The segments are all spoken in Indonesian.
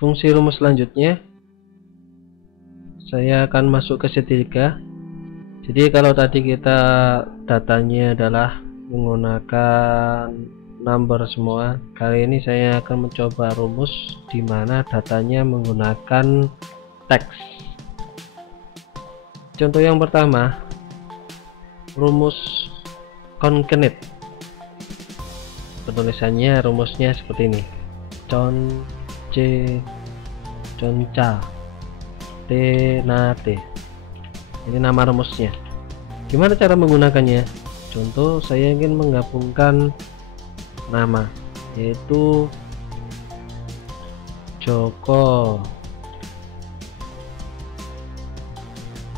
fungsi rumus selanjutnya saya akan masuk ke sheet 3. Jadi kalau tadi kita datanya adalah menggunakan number semua, kali ini saya akan mencoba rumus di mana datanya menggunakan teks. Contoh yang pertama, rumus concatenate. Penulisannya rumusnya seperti ini: conca tenate. Ini nama rumusnya. Gimana cara menggunakannya? Contoh, saya ingin menggabungkan nama, yaitu Joko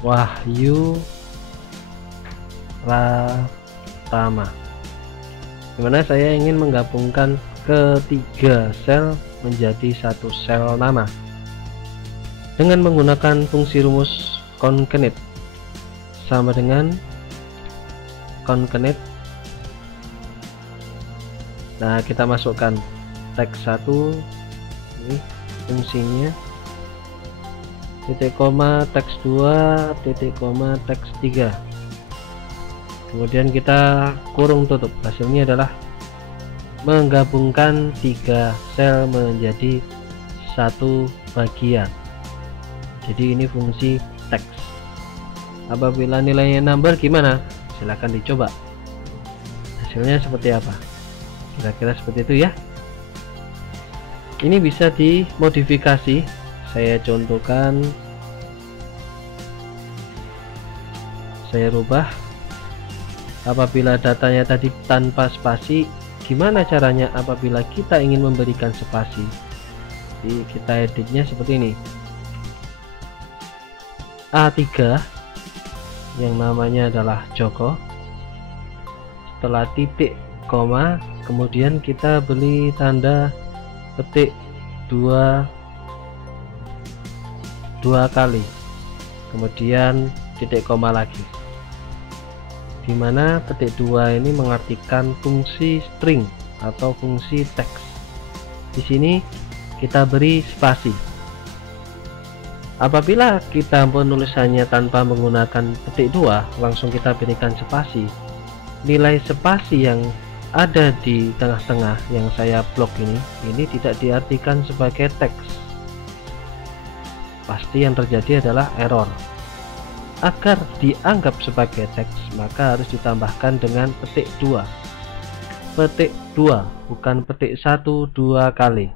Wahyu Pratama. Dimana saya ingin menggabungkan ketiga sel menjadi satu sel nama dengan menggunakan fungsi rumus concatenate, sama dengan concatenate. Nah, kita masukkan teks 1, ini fungsinya, titik koma teks 2, titik koma teks 3, kemudian kita kurung tutup. Hasilnya adalah menggabungkan 3 sel menjadi satu bagian. Jadi ini fungsi teks. Apabila nilainya number gimana? Silahkan dicoba. Hasilnya seperti apa? Kira-kira seperti itu ya. Ini bisa dimodifikasi. Saya contohkan, saya rubah. Apabila datanya tadi tanpa spasi, gimana caranya apabila kita ingin memberikan spasi? Jadi kita editnya seperti ini. A3 yang namanya adalah Joko, setelah titik koma kemudian kita beri tanda petik dua kali, kemudian titik koma lagi, dimana petik 2 ini mengartikan fungsi string atau fungsi teks. Di sini kita beri spasi. Apabila kita penulisannya tanpa menggunakan petik 2, langsung kita berikan spasi, nilai spasi yang ada di tengah-tengah yang saya blok ini tidak diartikan sebagai teks. Pasti yang terjadi adalah error. Agar dianggap sebagai teks, maka harus ditambahkan dengan petik 2. Petik 2, bukan petik 1 2 kali,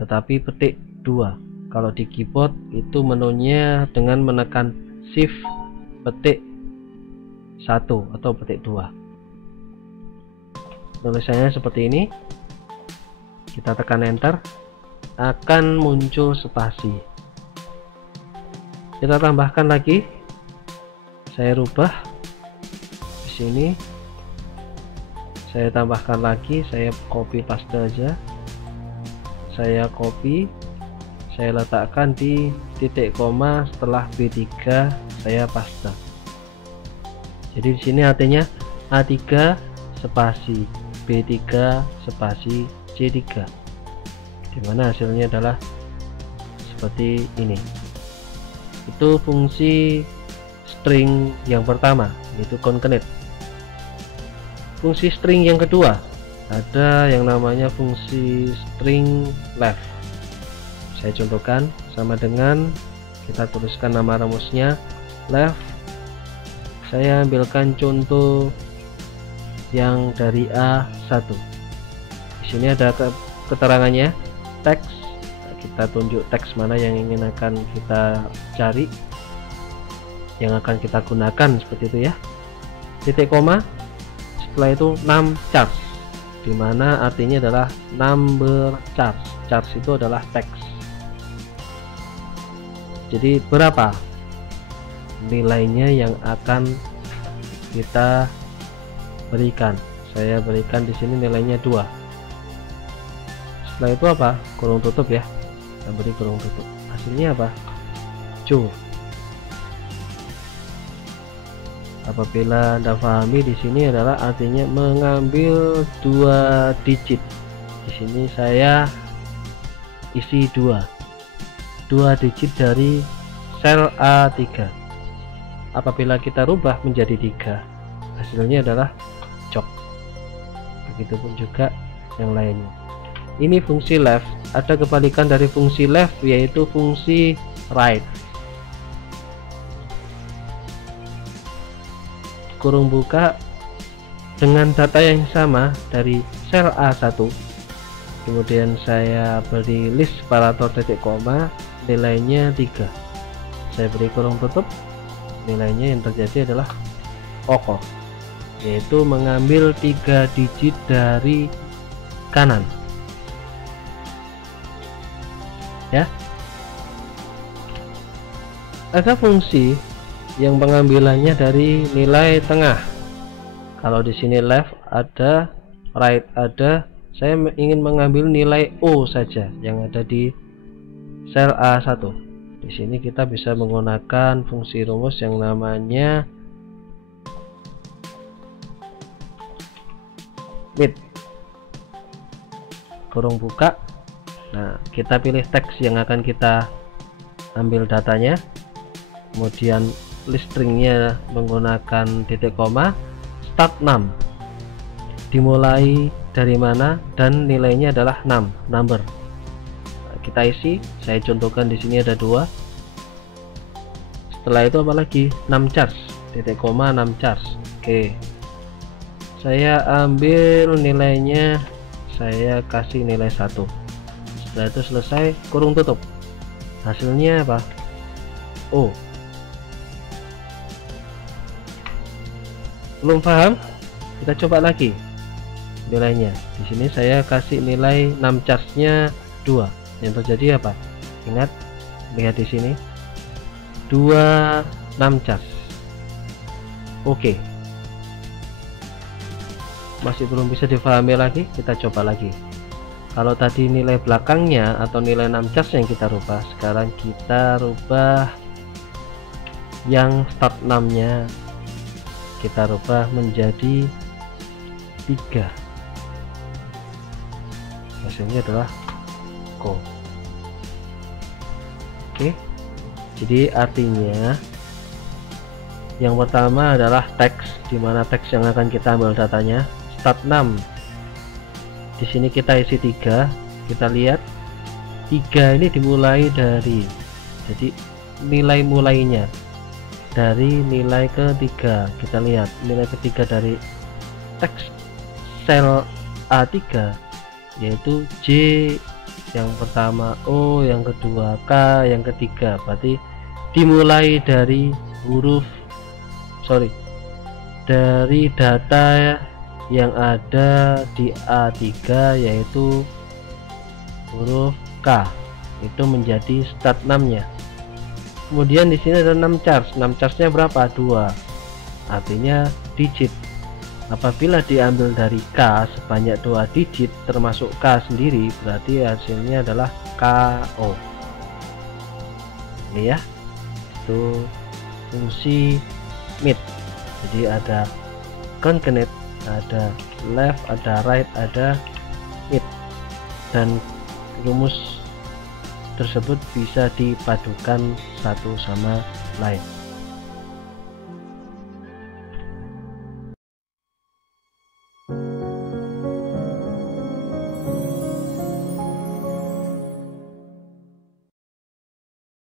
tetapi petik 2. Kalau di keyboard itu menunya dengan menekan shift petik 1 atau petik 2. Tulisannya seperti ini. Kita tekan enter, akan muncul spasi. Kita tambahkan lagi. Saya rubah di sini. Saya tambahkan lagi, saya copy paste aja. Saya copy, saya letakkan di titik koma setelah B3, saya paste. Jadi di sini artinya A3 spasi B3 spasi C3, dimana hasilnya adalah seperti ini. Itu fungsi string yang pertama, yaitu concatenate. Fungsi string yang kedua ada yang namanya fungsi string left. Saya contohkan, sama dengan kita tuliskan nama rumusnya left. Saya ambilkan contoh yang dari A1. Di sini ada keterangannya teks. Kita tunjuk teks mana yang ingin akan kita cari, yang akan kita gunakan, seperti itu ya. Titik koma, setelah itu num charge, dimana artinya adalah number charge. Charge itu adalah teks. Jadi berapa nilainya yang akan kita berikan? Saya berikan di sini nilainya 2. Setelah itu apa? Kurung tutup ya. Kita beri kurung tutup. Hasilnya apa? True. Apabila Anda pahami, di sini adalah artinya mengambil 2 digit. Di sini saya isi 2. 2 digit dari sel A3. Apabila kita rubah menjadi 3, hasilnya adalah cok. Begitupun juga yang lainnya. Ini fungsi left. Ada kebalikan dari fungsi left, yaitu fungsi right. Kurung buka dengan data yang sama dari sel A1, kemudian saya beri list separator titik koma, nilainya 3. Saya beri kurung tutup, nilainya yang terjadi adalah kokoh, yaitu mengambil 3 digit dari kanan ya. Ada fungsi yang pengambilannya dari nilai tengah. Kalau di sini left ada, right ada, saya ingin mengambil nilai O saja yang ada di sel A1. Di sini kita bisa menggunakan fungsi rumus yang namanya mid, kurung buka. Nah, kita pilih teks yang akan kita ambil datanya, kemudian list stringnya menggunakan titik koma, start 6, dimulai dari mana, dan nilainya adalah 6, number. Kita isi, saya contohkan di sini ada 2. Setelah itu apalagi 6 charge, titik koma 6 charge. Oke, saya ambil nilainya, saya kasih nilai 1. Setelah itu selesai, kurung tutup. Hasilnya apa? Oh, belum paham? Kita coba lagi nilainya. Di sini saya kasih nilai 6 charge-nya 2. Yang terjadi apa? Ingat, lihat di sini 2 6 charge. Oke, masih belum bisa difahami lagi. Kita coba lagi. Kalau tadi nilai belakangnya atau nilai 6 charge yang kita rubah, sekarang kita rubah yang start 6 nya, kita rubah menjadi 3. Hasilnya adalah ko. Oke, jadi artinya yang pertama adalah teks, dimana teks yang akan kita ambil datanya start 6. Di sini kita isi 3. Kita lihat 3 ini dimulai dari, jadi nilai mulainya dari nilai ketiga. Kita lihat nilai ketiga dari teks sel A3 yaitu J, yang pertama O, yang kedua K, yang ketiga. Berarti dimulai dari dari data yang ada di A3 yaitu huruf K, itu menjadi start 6 nya. Kemudian di sini ada 6 charge. 6 charge-nya berapa? 2. Artinya digit. Apabila diambil dari K sebanyak 2 digit termasuk K sendiri, berarti hasilnya adalah KO. Ini ya, itu fungsi mid. Jadi ada concatenate, ada left, ada right, ada mid, dan rumus tersebut bisa dipadukan satu sama lain.